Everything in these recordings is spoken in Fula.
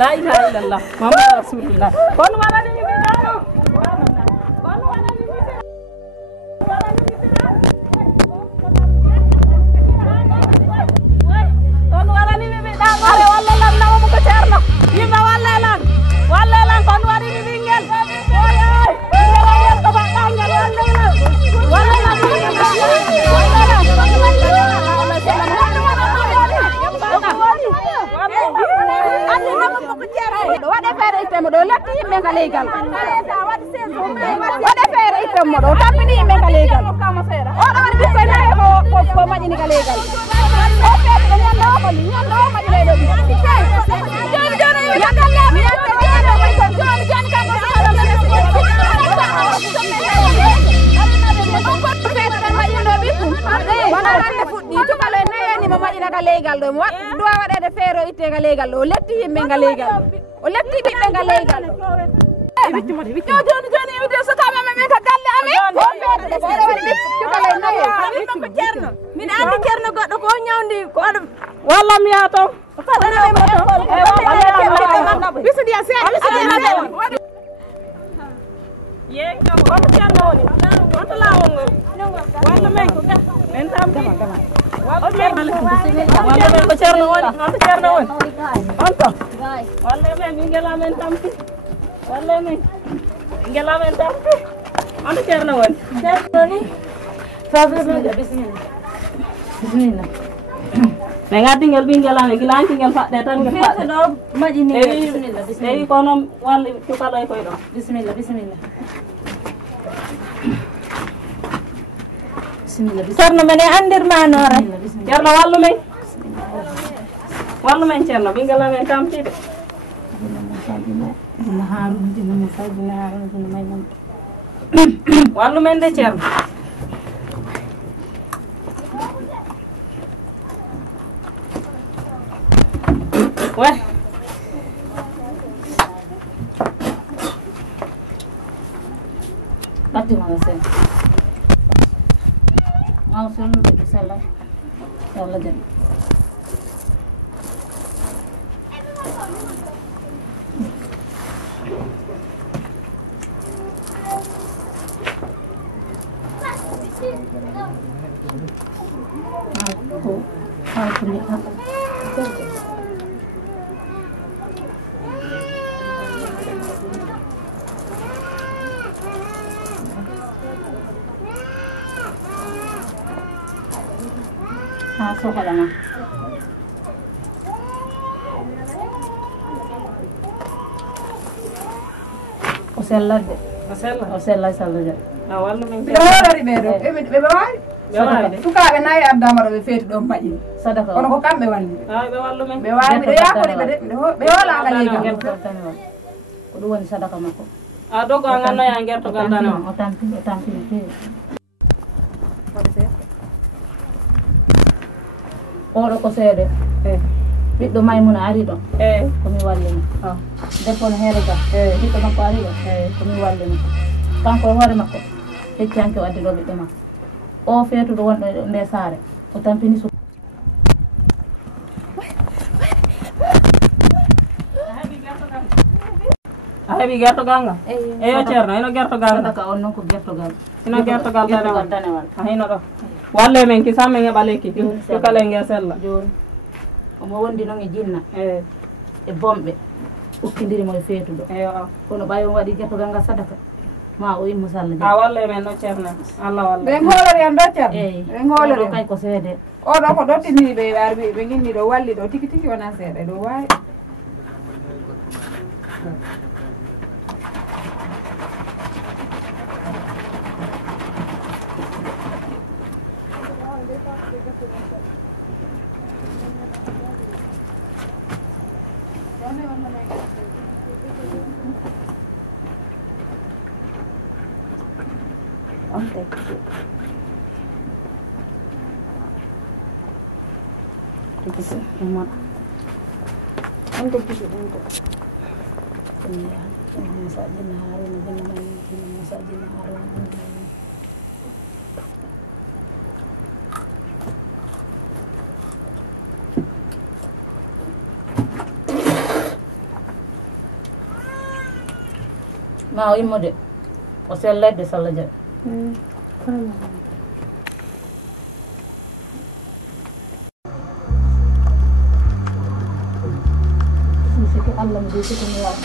La ilaha illallah Muhammad Rasulullah. Kon wala ni mi daro. Kon wala ni mi daro. Kon wala ni mi daro. Wala lan nawo ko cerno. Yimba wala lan. Wala lan kon wari mi bingel. Oy oy. Wala ko ba tangal wala lan. Wala lan. Wala lan. Wade fere item do letti yimɓe nga legal wade fere item mo do tampini yimɓe nga legal o ɗo waɗi ɓikkoy nayi ko maƴini nga legal o feete ɗo ñande o koni ñande o maƴinayɗo ɗum joni joni yagalle joni joni kanko on goɗɗo feete ɗon maƴinɗo ɓikkum wona hande fuɗɗi cukalo e nayanima maƴina nga legal ɗo mo duwa waɗede feere o itte nga legal ɗo o letti yimɓe nga legal o letti ɓiɓɓe nga legal joni joni wiide so tawama min ka galle amin o feete ɗo oɗo waɗi cukalo e nayo ko ceerno min andi ceerno goɗɗo ko ñawdi ko aɗum walla mi yaa toon bisuɗiya seeɗa yeeƴo wonto ceerno woni wonto laawol ngol walla men ko ga men tampi walla men ko ceerno woni wonto ceerno woni onto walla men min gela men tampi walla men gela men tampi wonto ceerno woni ceerno ni bismillah bismillah me ngaddingel ɓinguel amen gilankingel faɗɗe tan ngel faɗɗe ɗo maƴini bismillah bismillah eyi kono walla cukalo e koye ɗo bismillah bismillah bismillah ceerno men e andirmanore ceerno wallu men ceerno ɓinguel amen tampiɗe wallu men de ceerno ouais batti ma sen ma sen de sala sala de soxalama o sellat de o sellay salla de a wallu men ɓe waɗari ɓeɗo ɓe wawi sukaaɓe nayi addama ɗo ɓe feeti ɗon maƴini sadaka kono ko kamɓe walli ɓe wallu men ɓe wawi ɗo yakkude ɓe de ɓe hoolaka leegal ko ɗum woni sadaka makko a dogo a gannoya gertogal dane o tampini feewi oɗo ko seede ɓiɗɗo Maymuna ari ɗon komi wallimo debbo no heere ga ɓiɗɗo makko ari ɗon komi wallimo kanko e hoore makko heccanke o addi ɗo ɓiɗɗo makko o feetuɗo wonɗo nde saare o tampini su a heeɓi gertogal ngal eyo ceerno eno gertogal sadaka on noon ko gertogal ino gertogal danewal a hino ɗo walle men ki samme ngeɓa lekki cukale nge sella joni omo wondi noon e jinna e bomɓe ukkidirimo e feetuɗo eyo kono ɓawi on waɗi gertogal ngal sadaka ma o immo salla a walle men ɗo ceerno Allah walla ɓen hoolori en ɗo ceerno eyi ɓen hoolori kay ko seede oɗo ko ɗottini ɓe arbi ɓe ginni ɗo walli ɗo tigi tigi wona seeɗa ɗo wawi ma o immode o selledde salla jaɓe sike Allah mo de sike mi waɗa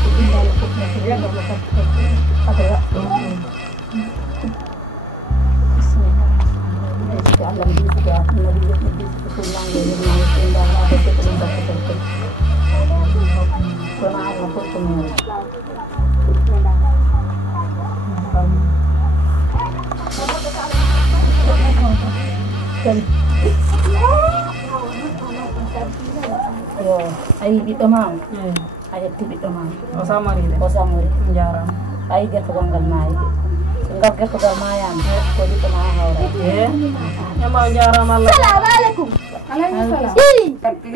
ko bindala fof no ko yeddo ko kata sike Allah mo de sike a no de sike ko nangue ni ma ko bindala ko sike ko bakko ko na Allah fof ko mi yo ayi ɓiɗɗo mama a yetti ɓiɗɗo mama o samoride o samori jarama ayi gertogal ngal maayi ngal gertogal mayama ko ɓiɗɗo ma hawra ema jarama Allah salamu aleykum alaykum salam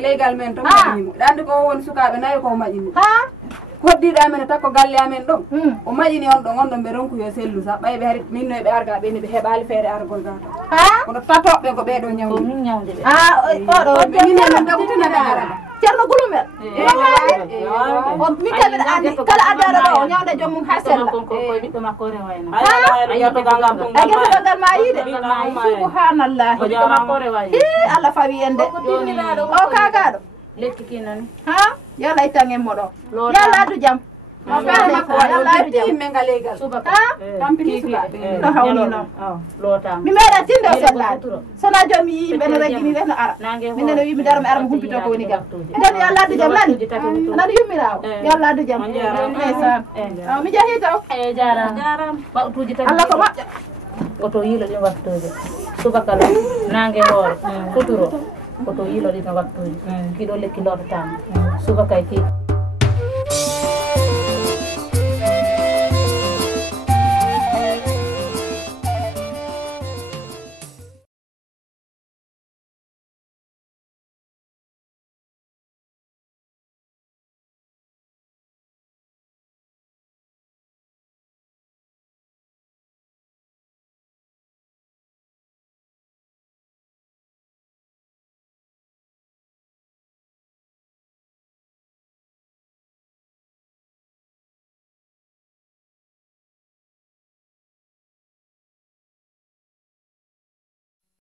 leygal men to maƴinimo ɗandi ko woni sukaɓe nayi ko maƴini koddiɗo amen e takko galle amen ɗon o maƴini on ɗon on ɗon ɓe ronku yo sellu sa ɓay ɓe hari min noye ɓe arga ɓeni ɓe heɓali feere argol ga to kono tatoɓɓe ko ɓeɗo ñawdi min ñawde ɓe oɗo minen dawtina ɓe araga ceerno Gulumel min kadi andi kala addara ɗo o ñawde joomum ha sella koye ɓiɗɗo makko rewayno ay gertogal ngal ma yiide subhanallahi ɓiɗɗo makko rewayi Allah fawi en de o kagaɗo lekki kinani yo laytangen mo ɗo yo laadu jam yimɓe ngalegal tampini sukaɓe no hawni noon mi meeɗa tinde o sellade sona joni mi yi yimɓe no reggini de no ara minen no wimi dara mi ara mi humpito ko woni gam nden yo laadu jam nani anani yummirawo yo laadu jam ndeysan mi jeehi taw eyi jarama ɓawtuji tan Allah ko moƴƴa koto yiilo ɗin waktuji subaka la nangue hoore futuro koto yiilo ɗin waktuji kiɗo lekki lototama subaka e kiɗo